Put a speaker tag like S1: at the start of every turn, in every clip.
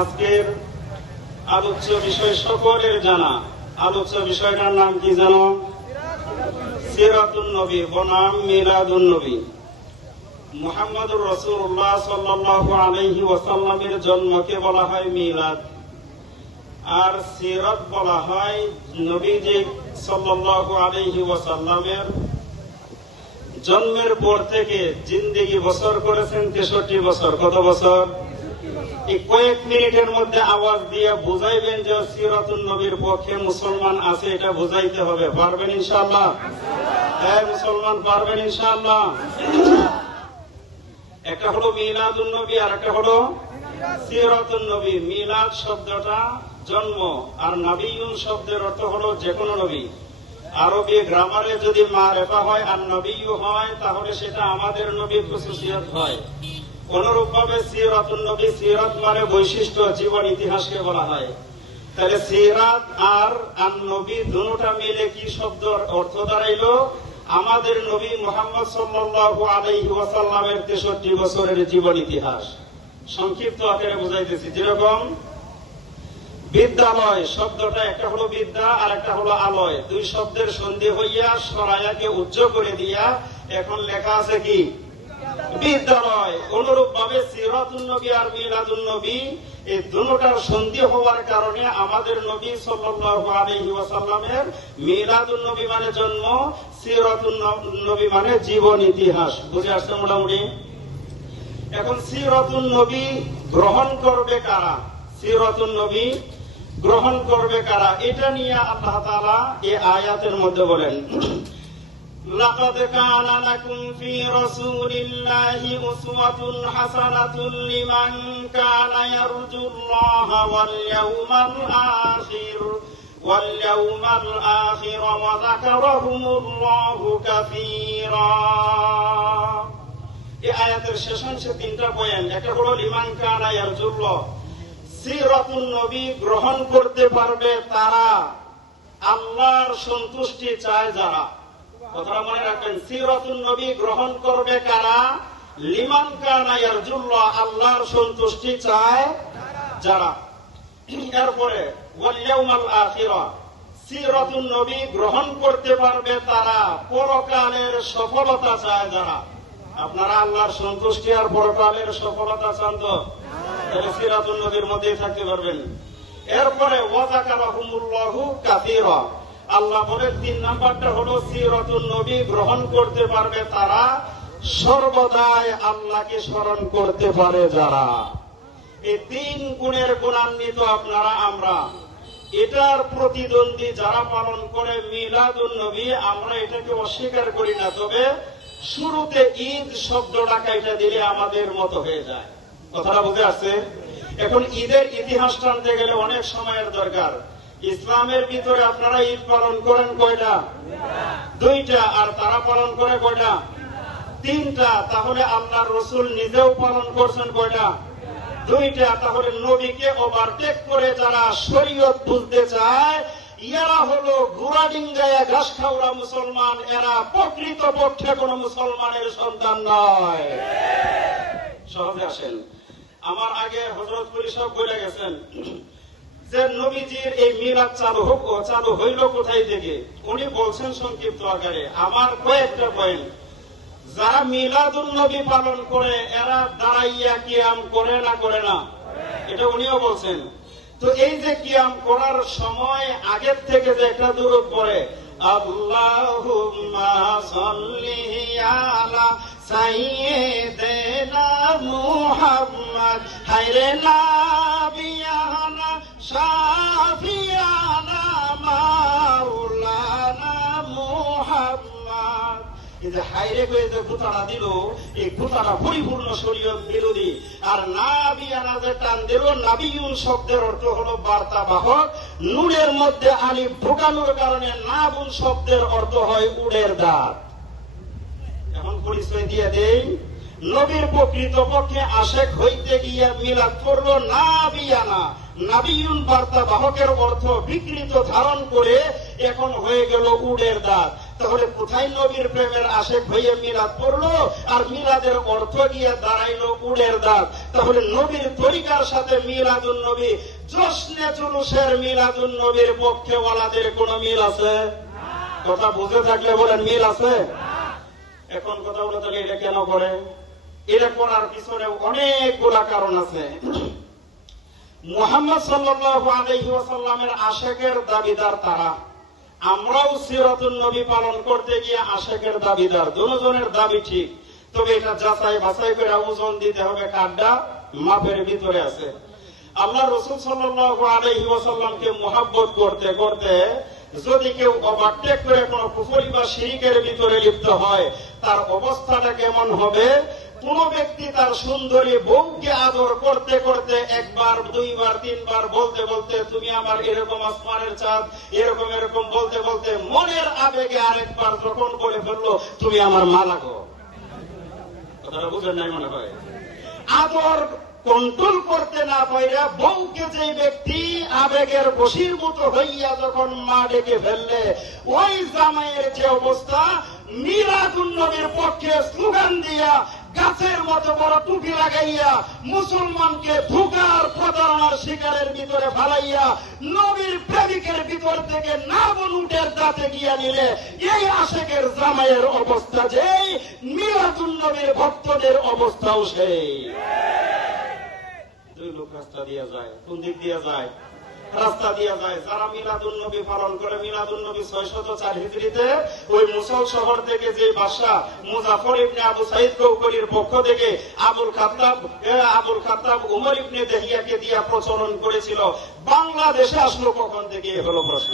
S1: আজকের আলোচ্য বিষয় সকলের জানা। আলোচ্য বিষয়টার নাম কি জানো? সিরাতুন নবী, বনাম মিলাদুন নবী। মুহাম্মদুর রসুল্লাহ সাল্লাল্লাহু আলাইহি ওয়াসাল্লামের জন্মকে বলা হয় মিলাদ। আর সিরাত বলা হয় নবীজি সাল্লাল্লাহু আলাইহি ওয়াসাল্লামের। জন্মের পর থেকে জিন্দেগি বছর করেছেন তেষট্টি বছর। কত বছর? এই কয়েক মিনিটের মধ্যে আওয়াজ দিয়ে বুঝাইবেন যে সিরাতুন নবীর পক্ষে মুসলমান আছে, এটা বুঝাইতে হবে। পারবেন ইনশাআল্লাহ? হ্যাঁ মুসলমান পারবেন ইনশাআল্লাহ। একটা হলো মিলাদুন নবী, আর একটা হলো সিরাতুন নবী। মিলাদ শব্দটা জন্ম, আর নবীন শব্দের অর্থ হলো যে কোনো নবী। আরবি গ্রামারে যদি মা রেফা হয় আর নবীও হয়, তাহলে সেটা আমাদের নবীর খুশুসিয়ত হয়। অনুরূপ ভাবে সিরাতুন নবী, সিরাত মানে বৈশিষ্ট্য, জীবন ইতিহাসকে বলা হয়। তাহলে সিরাত আর আর নবী দুটা মিলে কি শব্দ অর্থ দাঁড়াইলো? আমাদের নবী মোহাম্মদ সাল্লাল্লাহু আলাইহি ওয়াসাল্লামের তেষট্টি বছরের জীবন ইতিহাস। সংক্ষিপ্ত আকারে বুঝাইতেছি, যেরকম বিদ্যালয়, শব্দটা একটা হলো বিদ্যা আর একটা হলো আলয়। দুই শব্দের সন্ধি হইয়া সরায়াকে উচ্চ করে দিয়া এখন লেখা আছে কি? বিদ্যালয়। অনুরূপ ভাবে সিরাতুন নবী আর মিলাদুন নবী, এই দুটার সন্ধি হওয়ার কারণে আমাদের নবী সাল্লাল্লাহু আলাইহি মিলাদুন নবী মানে জন্ম, সিরাতুন নবী মানে জীবন ইতিহাস। বুঝে আসছে মোটামুটি? এখন সিরাতুন নবী গ্রহণ করবে কারা? সিরাতুন নবী গ্রহণ করবে কারা? এটা নিয়ে আল্লাহ তাআলা এই আয়াতের মধ্যে বলেন। لقد كان لكم في رسول الله أسوة حسنة لمن كان يرجو الله واليوم الآخر واليوم الآخر وذكرهم الله كثيرا এই আয়াতের শেষ অংশে তিনটা পয়েন্ট একটা হলো লিমান কানা ইয়ারজুল্লাহ সিরাতুন নবী গ্রহণ করতে পারবে তারা আল্লাহর সন্তুষ্টি চায় যারা কথাটা মনে রাখবেন, সিরাতুন নবী গ্রহণ করবে কারা? লিমান কানা ইয়ারজুল্লাহ, আল্লাহর সন্তুষ্টি চায় যারা? এরপরে ওয়াল আখিরা নবী গ্রহণ করতে পারবে তারা, পরকালের সফলতা চায় যারা? আপনারা আল্লাহর সন্তুষ্টি আর পরকালের সফলতা চান তো? তাহলে সিরাতুন নবীর মধ্যেই থাকতে পারবেন। এরপরে ওয়াজাকারাহুমুল্লাহু কাসীরা আল্লাহ বলে তিন নাম্বারটা হলো, সিরাতুন নবী গ্রহণ করতে পারবে তারা, সর্বদাই আল্লাহকে স্মরণ করতে পারে যারা। এই তিন গুণের গুণান্বিত আপনারা, আমরা। এটার প্রতিদ্বন্দ্বী যারা পালন করে মিলাদুন নবী, আমরা এটাকে অস্বীকার করি না, তবে শুরুতে ঈদ শব্দটাকে এটা দিলে আমাদের মতো হয়ে যায়। কথাটা বুঝে আসছে? এখন ঈদের ইতিহাস টানতে গেলে অনেক সময়ের দরকার। ইসলামের ভিতরে আপনারা ঈদ পালন করেন কয়টা? দুইটা। আর তারা পালন করে কয়টা? তিনটা। তাহলে আল্লাহর রসুল নিজেও পালন করছেন কয়টা? দুইটা। তাহলে নবীকে ওভারটেক করে যারা শরীয়ত বুঝতে চায়, এরা হলো ঘোড়া ডিঙ্গায়া ঘাস খাওয়া মুসলমান। এরা প্রকৃত পক্ষে কোন মুসলমানের সন্তান নয়। সহজে আসেন। আমার আগে হজরত পরিষদ বলে গেছেন যে নবীজির এই মিলাদ চালু হোক ও চালু হইল কোথায় থেকে, উনি বলছেন সংক্ষিপ্ত আকারে, আমার কয়েকটা পয়েন্ট যারা মিলাদুল নবী পালন করে, এরা দাঁড়াইয়া কিয়াম করে না করে না? এটা উনিও বলছেন। তো এই যে কিয়াম করার সময় আগের থেকে যে একটা দূরত পড়ে, আল্লাহুম্মা সাল্লি আলা সাইয়্যিদিনা মুহাম্মদ, হায়রে নাবিয়ানা অর্থ নুরের মধ্যে আলিফ ঢোকানোর কারণে নাবুন শব্দের অর্থ হয় উড়ের দাঁত। এখন পরিচয় দিয়ে দেই, নবীর প্রকৃত পক্ষে আশেক হইতে গিয়ে মিলাদ করল নাবিয়ানা। নাবিউন বার্তা বাহকের অর্থ বিকৃত ধারণ করে এখন হয়ে গেল উড়ের দাঁত। তাহলে কোথায় নবীর প্রেমের আশেক হয়ে মিলাদ পড়ল? আর মিলাদের অর্থ গিয়ে দাঁড়াইলো উড়ের দাঁত। তাহলে নবীর তরিকার সাথে মিলাদুন নবী, জশ্নে জুলুসের মিলাদুন নবীর পক্ষে ওয়ালাদের কোন মিল আছে? কথা বুঝে থাকলে বলেন মিল আছে? এখন কথা বলে তাহলে এটা কেন করে? এটা করার পিছনে অনেকগুলা কারণ আছে। মুহাম্মদ সাল্লাল্লাহু আলাইহি ওয়াসাল্লামের আশেকের দাবিদার তারা। আমরাও সিরাতুন নবী পালন করতে গিয়ে আশেকের দাবিদার। দুজনের দাবি ঠিক, তবে এটা যাচাই বাছাই করে ওজন দিতে হবে কাড্ডা মাপের ভিতরে আছে। আল্লাহ রসুল সাল্লাল্লাহু আলাইহি ওয়াসাল্লামকে মোহাব্বত করতে করতে যদি কেউ ওভারটেক করে কোন কুফরি বা শিরিকের ভিতরে লিপ্ত হয়, তার অবস্থাটা কেমন হবে? কোন ব্যক্তি তার সুন্দরী বউকে আদর করতে করতে একবার, দুইবার, তিনবার বলতে বলতে, তুমি আমার এরকম আসমানের চাঁদ, এরকম এরকম, বলতে বলতে মনের আবেগে আরেকবার যখন বলে ফেলল, তুমি আমার মা লাগো কথাটা বুঝেন নাই মনে হয়? আদর কন্ট্রোল করতে না পাইরা বউকে যে ব্যক্তি আবেগের বসির মতো হইয়া যখন মা ডেকে ফেললে, ওই জামাইয়ের যে অবস্থা মিরাদুন নবীর পক্ষে স্লোগান দিয়া গাছের মতো বড় টুপি লাগাইয়া মুসলমানকে ধোকার প্রতারণার শিকারের ভিতরে ফালাইয়া নবীর প্রেমিকের ভিতর থেকে না উটের দাঁতে গিয়া নিলে এই আশেকের জামাইয়ের অবস্থা যেই মিরাদুন নবীর ভক্তদের অবস্থাও সেই। দুই লোক রাস্তা দিয়া যায় দিয়া যায়? রাস্তা দিয়া যায়। যারা মিলাদুন নবী পালন করে মিলাদুন নবী ছয় শত চার হিজড়িতে ওই মুসল শহর থেকে যে বাসা মুজাফর ইবনে আবু সাইদ কৌকলির পক্ষ থেকে আবুল খাত্তাব এ, আবুল খাত্তাব উমর ইবনে দেহিয়াকে দিয়া প্রচলন করেছিল। বাংলাদেশে আসলো কখন থেকে? হলো প্রশ্ন।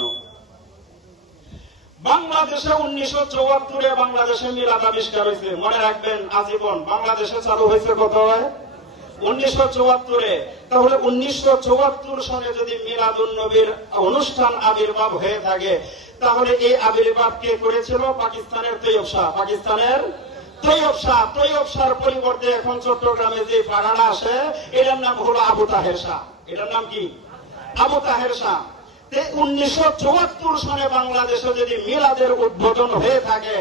S1: বাংলাদেশে উনিশশো চৌয়াত্তরে বাংলাদেশে মিলাদ আবিষ্কার হয়েছে। মনে রাখবেন আজীবন বাংলাদেশে চালু হয়েছে কত হয়? উনিশশো তাহলে উনিশশো সনে যদি মিলাদুন নবীর অনুষ্ঠান আবির্ভাব হয়ে থাকে, তাহলে এই আবির্ভাব কে করেছিল? পাকিস্তানের শাহ পাকিস্তানের শাহ পরিবর্তে এখন চট্টগ্রামে যে পাড়ানা আসে এটার নাম হলো আবু তাহের শাহ। এটার নাম কি? আবু তাহের শাহ। উনিশশো চুয়াত্তর সনে বাংলাদেশে যদি মিলাদের উদ্বোধন হয়ে থাকে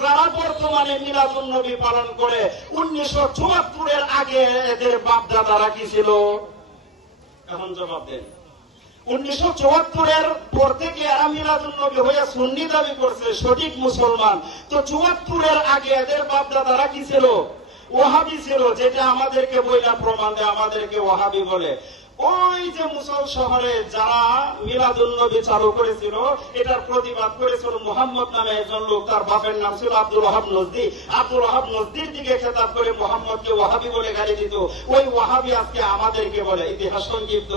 S1: যারা বর্তমানে মিলাদুন নবী পালন করে, উনিশশো চুয়াত্তরের আগে এদের বাপদাদারা কি ছিল? এখন জবাব দেন। উনিশশো চুয়াত্তরের পর থেকে মিলাদুন নবী হয়ে সুন্নি দাবি করছে, সঠিক মুসলমান। তো চুয়াত্তরের আগে এদের বাপদাদারা কি ছিল? ওহাবি ছিল, যেটা আমাদেরকে বইলা প্রমাণ দেয়, আমাদেরকে ওহাবি বলে। ওই যে মুসল শহরে যারা মিলাদুল নবী চালু করেছিল, এটার প্রতিবাদ করেছিল মোহাম্মদ নামে একজন লোক, তার বাপের নাম ছিল আব্দুল ওহাব নজদি। আব্দুল ওহাব নজদির দিকে খেতাব করে মোহাম্মদকে ওয়াহাবি বলে গালি দিত। ওই ওয়াহাবি আজকে আমাদেরকে বলে, ইতিহাস সংক্ষিপ্ত।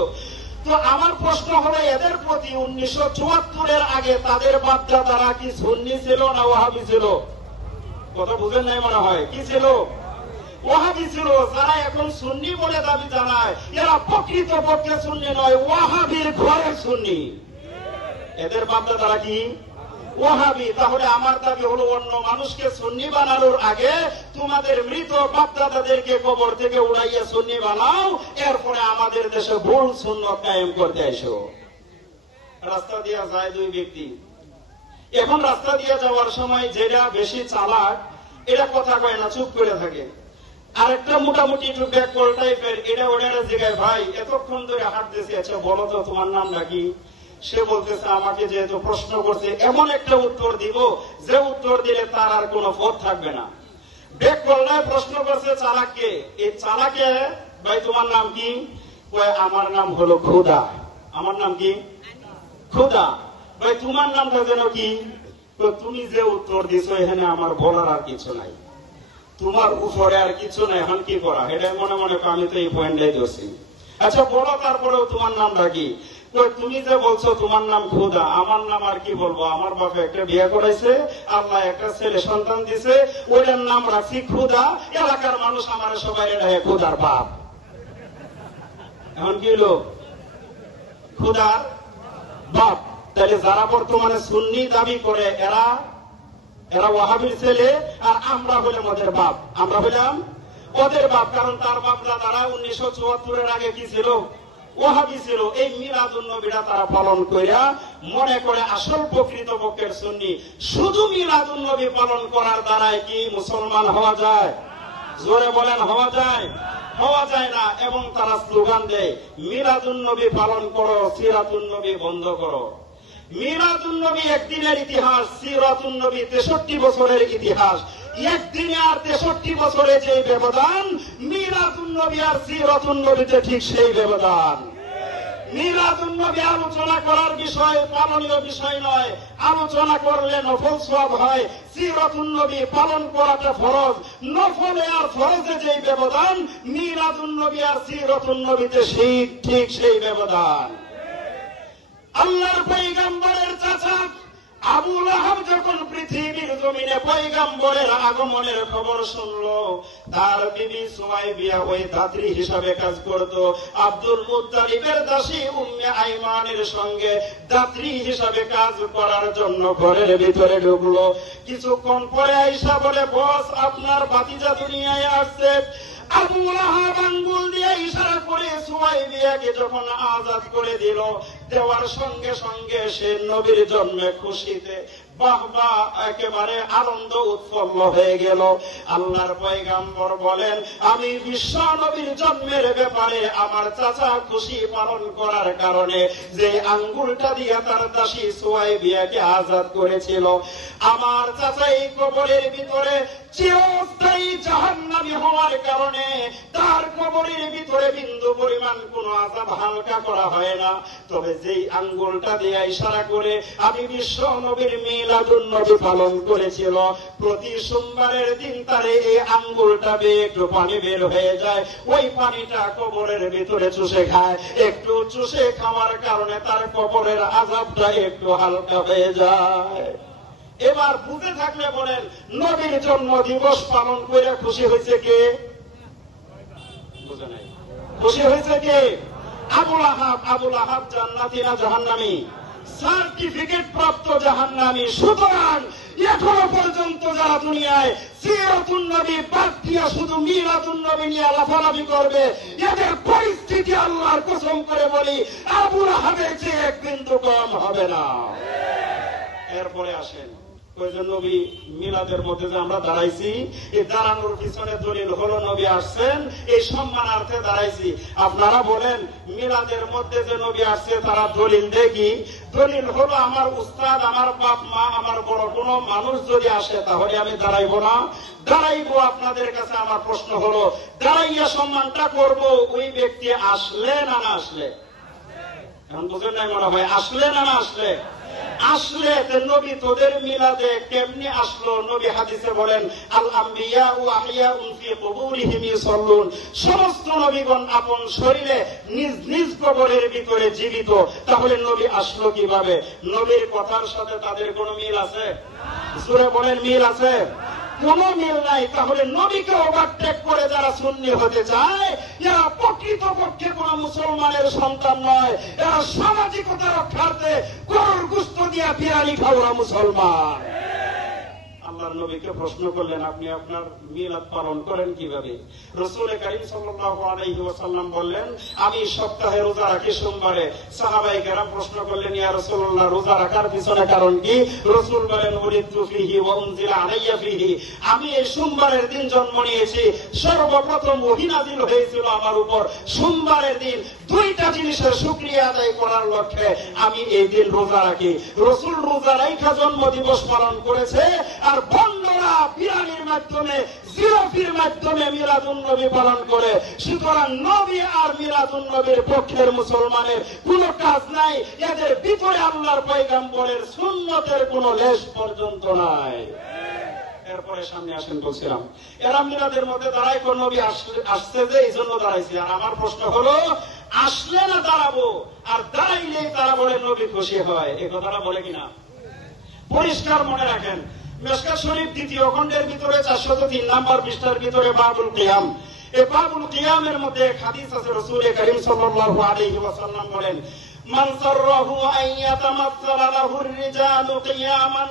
S1: তো আমার প্রশ্ন হলো, এদের প্রতি উনিশশো চুয়াত্তরের আগে তাদের বাপদাদারা কি সুন্নি ছিল না ওয়াহাবি ছিল? কথা বুঝেন নাই মনে হয়। কি ছিল? ওয়াহাবি ছিল যারা এখন সুন্নি বলে দাবি জানায়, এরা প্রকৃত পক্ষে সুন্নি নয়, ওয়াহাবির ঘরে সুন্নি। এদের বাপদা তারা কি? ওহাবি তাহলে আমার দাবি হলো অন্য মানুষকে সুন্নি বানানোর আগে তোমাদের মৃত বাপদাদাদেরকে কবর থেকে উড়াইয়া সুন্নি বানাও, এরপরে আমাদের দেশে ভুল শূন্য কায়েম করতে এসো। রাস্তা দিয়া যায় দুই ব্যক্তি। এখন রাস্তা দিয়ে যাওয়ার সময় যেটা বেশি চালাক, এটা কথা কয় না, চুপ করে থাকে। আরেকটা মোটামুটি একটু ব্যাকল টাইপের এটা ওনারা জায়গায় ভাই, এতক্ষণ ধরে হাঁটতেছি আচ্ছা বলো তো তোমার নামটা কি সে বলতেছে, আমাকে যেহেতু প্রশ্ন করছে, এমন একটা উত্তর দিব, যে উত্তর দিলে তার আর কোনো পথ থাকবে না। ব্যাক করলায় প্রশ্ন করছে চালাককে এই চালাকে, ভাই, তোমার নাম কি? আমার নাম হলো খুদা আমার নাম কি? খুদা ভাই, তোমার নামটা যেন কি? তুমি যে উত্তর দিছো, এখানে আমার বলার আর কিছু নাই। তোমার উপরে আর কিছু নাই, এখন কি করা? এটাই মনে মনে আমি তো এই পয়েন্টটাই ধরছি। আচ্ছা বলো তারপরেও তোমার নামটা কি? তুমি যে বলছো তোমার নাম খুদা, আমার নাম আর কি বলব? আমার বাবা একটা বিয়ে করাইছে, আল্লাহ একটা ছেলে সন্তান দিছে, ওইটার নাম রাখছি খুদা। এলাকার মানুষ আমার সবাই এটা খুদার বাপ। এখন কি হলো? খুদার বাপ। তাহলে যারা বর্তমানে সুন্নি দাবি করে, এরা এরা ওয়াহাবির ছেলে, আর আমরা হলাম ওদের বাপ। আমরা হলাম ওদের বাপ, কারণ তার বাপ দাদারা উনিশশো চুয়াত্তরের আগে কি ছিল? ওহাবি ছিল। এই মিলাদুন নবীরা তারা পালন কইরা মনে করে আসল প্রকৃত পক্ষের সুন্নি। শুধু মিলাদুন নবী পালন করার দ্বারাই কি মুসলমান হওয়া যায়? জোরে বলেন, হওয়া যায়? হওয়া যায় না। এবং তারা স্লোগান দেয়, মিলাদুন নবী পালন করো, সিরাতুন নবী বন্ধ করো। মিলাদুন নবী একদিনের ইতিহাস, সিরাতুন নবী তেষট্টি বছরের ইতিহাস। একদিনে আর তেষট্টি বছরে যে ব্যবধান, মিলাদুন নবী আর সিরাতুন নবীতে ঠিক সেই ব্যবধান। মিলাদুন নবী আলোচনা করার বিষয় পালনীয় বিষয় নয়। আলোচনা করলে নফল সব হয়। সিরাতুন নবী পালন করাটা ফরজ। নফলে আর ফরজে যেই ব্যবধান, মিলাদুন নবী আর সিরাতুন নবীতে সেই ঠিক সেই ব্যবধান। আল্লাহর পৈগম্বরের চাচা আবুল আহাব যখন পৃথিবীর জমিনে পৈগম্বরের আগমনের খবর শুনলো, তার বিবি সুমাই বিয়া ওই দাত্রী হিসাবে কাজ করত। আব্দুল মুত্তালিবের দাসী উম্মে আইমানের সঙ্গে দাত্রী হিসাবে কাজ করার জন্য ঘরের ভিতরে ঢুকলো। কিছুক্ষণ পরে আইসা বলে, বস, আপনার বাতিজা দুনিয়ায় আসছে। আবুল আহাব আঙ্গুল দিয়ে ইশারা করে সুয়াইবিয়াকে যখন আজাদ করে দিল দেওয়ার সঙ্গে সঙ্গে সে নবীর জন্মে খুশিতে একেবারে আনন্দ উৎফুল্ল হয়ে গেল। আল্লাহর পয়গাম্বর বলেন, আমি বিশ্ব নবীর জন্মের ব্যাপারে আমার চাচা খুশি পালন করার কারণে যে আঙ্গুলটা দিয়ে তার দাসী সুয়াইবিয়াকে আজাদ করেছিল, আমার চাচা এই কবরের ভিতরে চিরস্থায়ী জাহান্নামী হওয়ার কারণে তার কবরের ভিতরে বিন্দু পরিমাণ কোন আজাব হালকা করা হয় না। তবে যেই আঙ্গুলটা দিয়ে ইশারা করে, আমি বিশ্ব নবীর মিলাদুন নবী পালন করেছিল। প্রতি সোমবারের দিন তারে এই আঙ্গুলটা বেয়ে একটু পানি বের হয়ে যায়। ওই পানিটা কবরের ভিতরে চুষে খায়। একটু চুষে খাওয়ার কারণে তার কবরের আজাবটা একটু হালকা হয়ে যায়। এবার বুঝে থাকলে বলেন, নবীর জন্ম দিবস পালন করে খুশি হয়েছে কে? খুশি হয়েছে কে? আবুল আহাব আবুল আহাব জান্নাতি না জাহান্নামী? সার্টিফিকেট প্রাপ্ত জাহান্নামী। সুতরাং এখনও পর্যন্ত যারা দুনিয়ায় সিরাতুন নবী বাদ শুধু মিরাতুন নবী নিয়ে লাফালাফি করবে, এদের পরিস্থিতি আল্লাহর কসম করে বলি, আবুল হবে যে এক বিন্দু কম হবে না। এরপরে আসেন। আপনারা বলেন, মিলাদের মধ্যে যে নবী আসছে, তারা দলিল দেখি দলিল হলো আমার উস্তাদ, আমার বাপ, মা, আমার বড় কোনো মানুষ যদি আসে, তাহলে আমি দাঁড়াইবো না। দাঁড়াইবো আপনাদের কাছে, আমার প্রশ্ন হলো, দাঁড়াইয়া সম্মানটা করব ওই ব্যক্তি আসলে না না আসলে? এখন বুঝেন মনে হয়, আসলে না না আসলে? আসলে নবী তোদের মিলাদে কেমনি আসলো? নবী হাদিসে বলেন, আল আম্বিয়া ও আহিয়া উনফি কবুরিহিম ইউসাল্লুন। সমস্ত নবীগণ আপন শরীরে নিজ নিজ কবরের ভিতরে জীবিত। তাহলে নবী আসলো কীভাবে? নবীর কথার সাথে তাদের কোনো মিল আছে? সুরে বলেন, মিল আছে? কোন মিল নাই তাহলে নবীকে ওভারটেক করে যারা সুন্নি হতে চায়, এরা প্রকৃত পক্ষে কোন মুসলমানের সন্তান নয়। এরা সামাজিকতা রক্ষার্থে গরুর গুস্ত দিয়া বিরানি খাওয়া মুসলমান। আল্লাহর নবীকে প্রশ্ন করলেন, আপনি আপনার মিলাদ পালন করেন কীভাবে? রসুল করিম ওয়াসাল্লাম বললেন, আমি সপ্তাহে রোজা রাখি সোমবারে। সাহাবাই কেরাম প্রশ্ন করলেন, ইয়া রাসূলুল্লাহ, রোজা রাখার পিছনে কারণ কি? রসুল বলেন উরিদতু ফিহি ওয়া উনজিলা আলাইয়া ফিহি। আমি এই সোমবারের দিন জন্ম নিয়েছি। সর্বপ্রথম ওহী নাযিল হয়েছিল আমার উপর। সোমবারের দিন দুইটা জিনিসের শুকরিয়া আদায় করার লক্ষ্যে আমি এই দিন রোজা রাখি। রসুল রোজা রাইখা জন্ম দিবস পালন করেছে, আর বন্ধরা বিরানির মাধ্যমে, জিরফির মাধ্যমে মিরাজুন নবী পালন করে। সুতরাং নবী আর মিরাজুন নবীর পক্ষের মুসলমানের কোনো কাজ নাই, এদের ভিতরে আল্লাহর পয়গাম্বরের সুন্নতের কোনো লেশ পর্যন্ত নাই। এরপরে সামনে আসেন বলছিলাম, এরা মিলাদের মধ্যে দাঁড়াই কোন নবী আসছে যে এই জন্য দাঁড়াইছি। আর আমার প্রশ্ন হলো, আসলে না দাঁড়াবো? আর দাঁড়াইলেই তারা বলে নবী খুশি হয়। এই কথাটা বলে কিনা? পরিষ্কার মনে রাখেন শরীফ দ্বিতীয় খণ্ডের ভিতরে তিন নাম্বার পৃষ্ঠার ভিতরে বাবুল কিয়াম। এ বাবুল কিয়ামের মধ্যে এক হাদিস আছে, রসুল করিম সাল্লাল্লাহু আলাইহি ওয়াসাল্লাম বলেন, মান সাররাহু লাহু আর-রিজালু কিয়ামান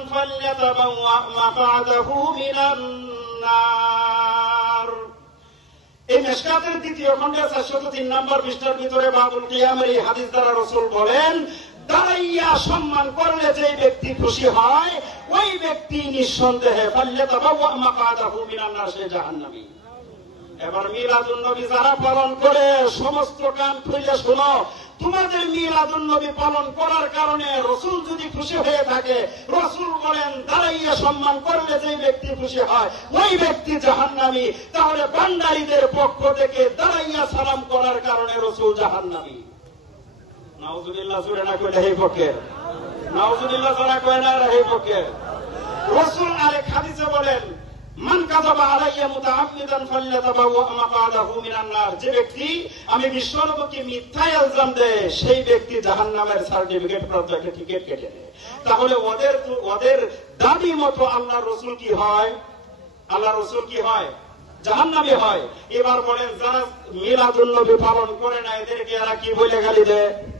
S1: মিনান নার। এই দ্বিতীয় খণ্ডে চারশো তিন নম্বর পৃষ্ঠার ভিতরে বাবুল কিয়ামের এই হাদিস দ্বারা রসুল বলেন দাঁড়াইয়া সম্মান করলে যে ব্যক্তি খুশি হয়, ওই ব্যক্তি নিঃসন্দেহে সে জাহান্নামী। এবার মিলাদুন নবী যারা পালন করে, সমস্ত কান খুলে শোনো, তোমাদের মিলাদুন নবী পালন করার কারণে রসুল যদি খুশি হয়ে থাকে, রসুল বলেন, দাঁড়াইয়া সম্মান করলে যে ব্যক্তি খুশি হয়, ওই ব্যক্তি জাহান্নামী। তাহলে বান্দারীদের পক্ষ থেকে দাঁড়াইয়া সালাম করার কারণে রসুল জাহান্নামী। আমি মিথ্যা সেই ব্যক্তি সার্টিফিকেট টিকিট কেটে তাহলে ওদের ওদের দাবি মতো আল্লাহর রসুল কি হয়? আল্লাহ রসুল কি হয়? জাহান্নামী হয়। এবার বলেন, যারা মিলাদুন নবী পালন করে না, এদেরকে এরা কি বলে গালি দেয়?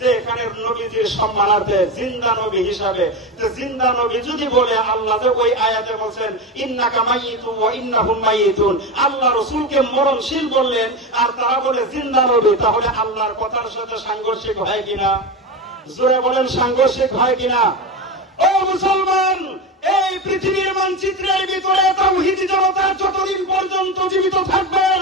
S1: যে এখানে নবীজির সম্মানার্থে জিন্দা নবী হিসাবে যে জিন্দা নবী যদি বলে আল্লাহ যে ওই আয়াতে বলছেন ইন্না কামাইতু ও ইন্নাহুম মাইয়িতুন আল্লাহ রসুলকে মরণশীল বললেন, আর তারা বলে, জিন্দা নবী। তাহলে আল্লাহর কথার সাথে সাংঘর্ষিক হয় কিনা? জোরে বলেন, সাংঘর্ষিক হয় কিনা? ও মুসলমান এই পৃথিবীর মানচিত্রের ভিতরে তাওহিদি জনতা যতদিন পর্যন্ত জীবিত থাকবেন,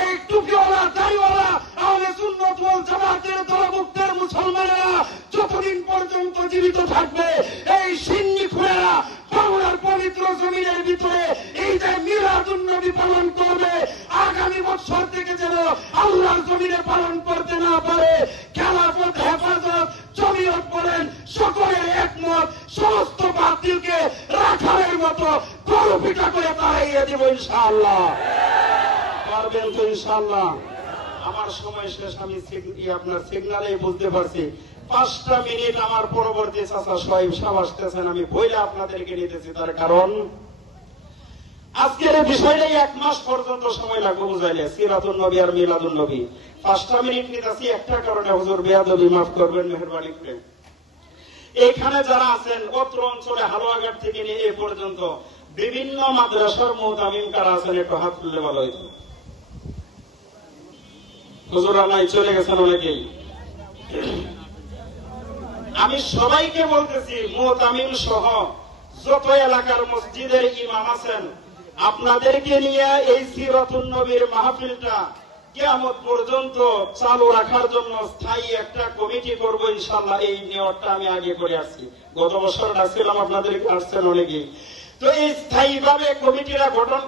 S1: এই টুপিওয়ালা, দাড়িওয়ালা, আহলে সুন্নত ওয়াল জামাতের দলভুক্তের মুসলমানেরা যতদিন পর্যন্ত জীবিত থাকবে, এই সিন্নি খুঁড়েরা বাংলার পবিত্র জমিনের ভিতরে এই যে মিলাদুন নবী পালন করবে, আগামী বছর থেকে যেন আল্লাহর জমিনে পালন করতে না পারে, খেলাফত, হেফাজত ইনশাআল্লাহ। পারবেন তো ইনশাআল্লাহ। আমার সময় শেষ, আমি আপনার সিগনালে বুঝতে পারছি। পাঁচটা মিনিট আমার পরবর্তী চাচা সোহেব সাহেব আসতেছেন, আমি বইলে আপনাদেরকে নিতেছি তার কারণ, আজকের বিষয়টাই এক মাস পর্যন্ত সময় লাগবে বুঝাইলে সিরাতুল নবী আর মিলাদুল নবী। পাঁচটা মিনিট নিতেছি, একটা কারণে হুজুর বেয়াদবি মাফ করবেন, মেহরবানি করে এখানে যারা আছেন, অত্র অঞ্চলে হালুয়াঘাট থেকে নিয়ে এ পর্যন্ত বিভিন্ন মাদ্রাসার মোহতামিম কারা আছেন একটু হাত তুললে ভালো হইতো। নাই, চলে গেছেন অনেকেই। আমি সবাইকে বলতেছি মোহতামিম সহ যত এলাকার মসজিদের ইমাম আছেন, আপনাদেরকে নিয়ে এই সিরাতুন নবীর মাহফিলটা কিয়ামত পর্যন্ত চালু রাখার জন্য স্থায়ী একটা কমিটি করব ইনশাল্লাহ এই নিয়মটা আমি আগে করে আসছি। গত বছর ডাকছিলাম, আপনাদেরকে আসছেন অনেকেই। তো স্থায়ীভাবে কমিটিরা গঠন